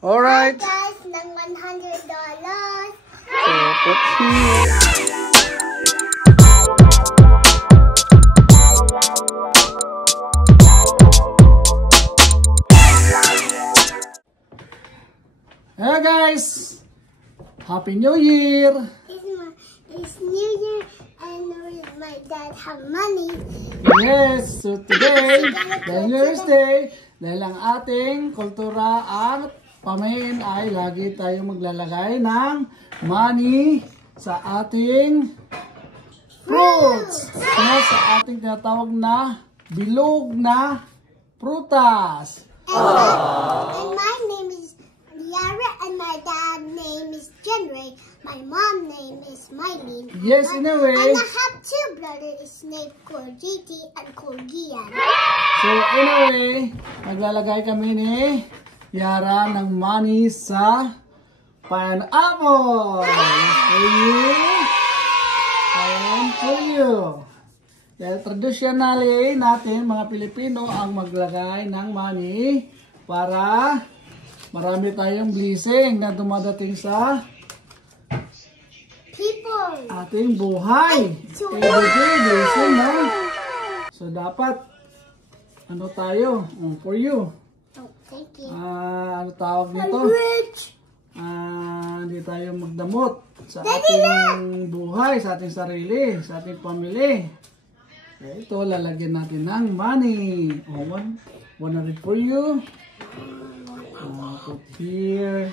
Alright. Guys, ng $100. So, put here. Hello guys! Happy New Year! It's New Year and my dad have money. Yes! So today, dahil New Year's Day, dahil ang ating kultura at pamain ay lagi tayong maglalagay ng money sa ating fruits. Sa ating tinatawag na bilog na prutas. And my name is Yara and my dad's name is Jenray. My mom's name is Mylene. Yes, in a way. And I have two brothers named Corgiti and Corgian. So, in a way, maglalagay kami ni Yara ng money sa pineapple. For you. And for you. Dahil traditionally natin, mga Pilipino, ang maglagay ng money para marami tayong blessing na dumadating sa ating buhay. Everyday blessing, no? So, dapat, ano tayo? For you. Oh, thank you. Ano tawag nito? I'm rich. Hindi tayo magdamot sa ating buhay, sa ating sarili, sa ating pamilya. Ito, lalagyan natin ng money. 100 for you. Put here.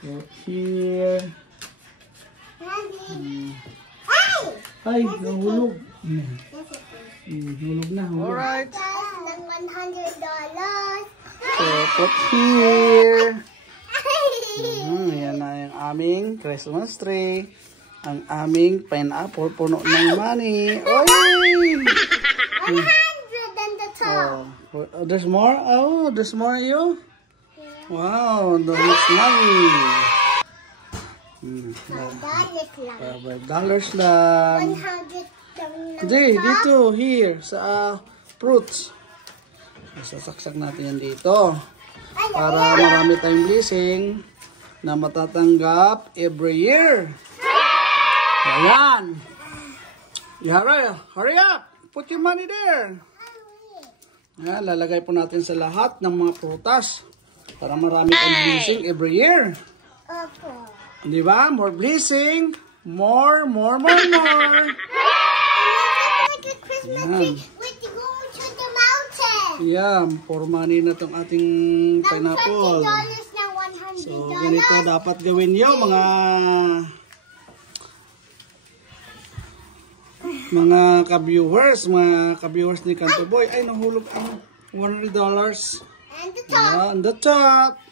Put here. Ay, nahulog. Hulog na, hulog. Alright. Ng $100. So, put here. Yan na yung aming Christmas tree. Ang aming pineapple, puno ng money. Oy! 100 on the top. There's more? Oh, there's more you? Wow, there's money. $5 lang. 100 Hindi, dito, here, sa fruits. Sasaksak natin yan dito. Para marami tayong blessing na matatanggap every year. Ayan. Yara, hurry up. Put your money there. Ayan, lalagay po natin sa lahat ng mga prutas para marami tayong blessing every year. Di ba? More blessing. More. Like a Christmas tree with the go to the mountain. Yeah, for money na tong ating pineapple. $20 na $100. So, ganito dapat gawin nyo mga ka-viewers ni Kanto Boy. Ay, nahulog ang $100. And the top. Yeah,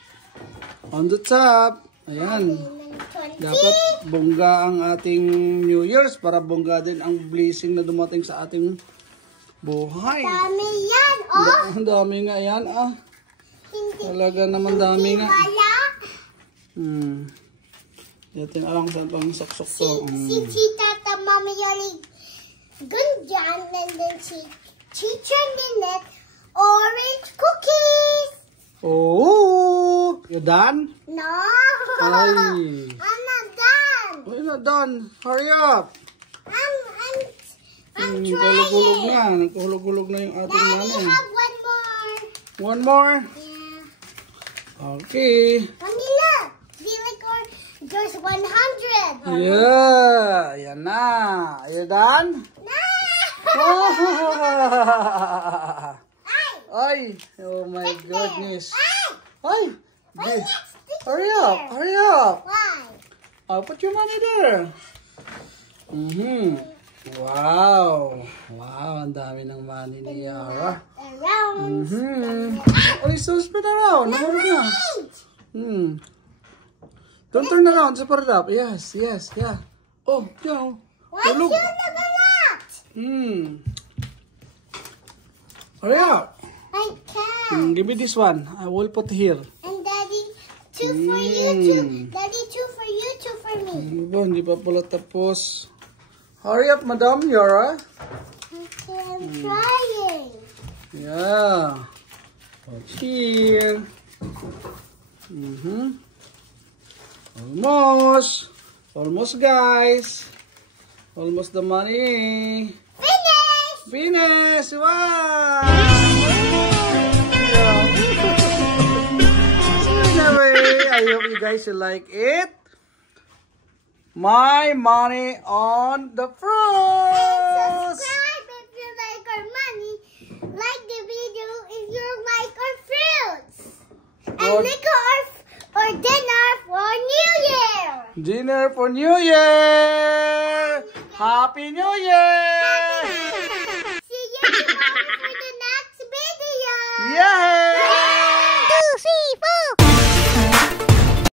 on the top. Ayan. Dapat bongga ang ating New Year's para bongga din ang blessing na dumating sa ating buhay. Dami yan, oh. Ang dami nga yan, ah. Talaga naman dami nga. Dating alang saan pang saksok to. Si Tata Mama Yoli Gunjan and then she turned in it orange cookies. Oh, you done? No. Ay. I'm not done. Oh, you're not done. Hurry up. I'm trying. Hulog-hulog na. Nagkuhulog-hulog na yung ating Daddy, money. have one more. One more? Yeah. Okay. Mommy, look. There's 100. Yeah. Yan na. Are you done? No. Ay. Oh my goodness. Ay. Why is it stick Hurry there? up. Hurry up. Why? Put your money there. Wow. Ang dami ng money ni Yara. Around. Oh, so spin around. Nahulog na. Don't turn around. Just put it up. Yes. Yeah. Oh, Why hulog. you look at that? Hurry up. I can't. Give me this one. I will put here. And Daddy, 2 for you, 2. Daddy, 2 for you, 2 for me. Hindi pa pala tapos. Hurry up, Madam Yara. Okay, I'm trying. Yeah. Here. Almost. Almost, guys. Almost the money. Finish! Finish! Wow! So anyway, I hope you guys will like it. My money on the fruits. Subscribe if you like our money. Like the video if you like our fruits. And look at our dinner for New Year. Dinner for New Year. Happy New Year. See you tomorrow for the next video. Yay!